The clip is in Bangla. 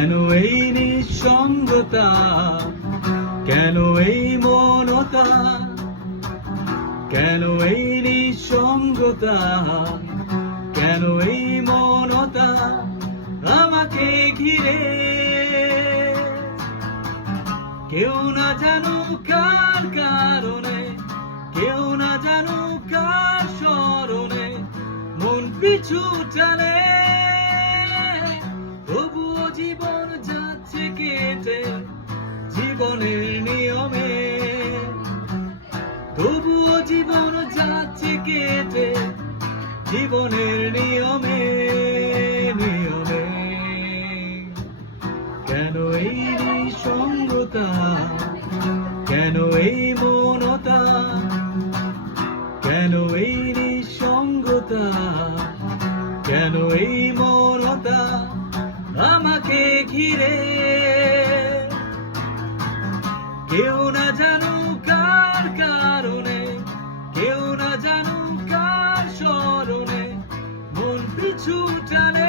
কেন এই নিঃসঙ্গতা, কেন এই মনতা, কেন এই নিঃসঙ্গতা, কেন এই মনতা আমাকে ঘিরে। কেউ না জানুক কার কারণে, কেউ না জানুক কার স্মরণে মন পিছু টানে, তবুও জীবন যাচ্ছে কেটে জীবনের নিয়মে, তবুও জীবন যাচ্ছে কেটে জীবনের নিয়মে নিয়মে। কেন এই নিঃসঙ্গতা, কেন এই মনতা, কেন এই নিঃসঙ্গতা, কেন এই মনতা আমাকে ঘিরে। কেউ না জানুক কার কারণে, কেউ না জানুক কার স্মরণে মন পিছু টানে।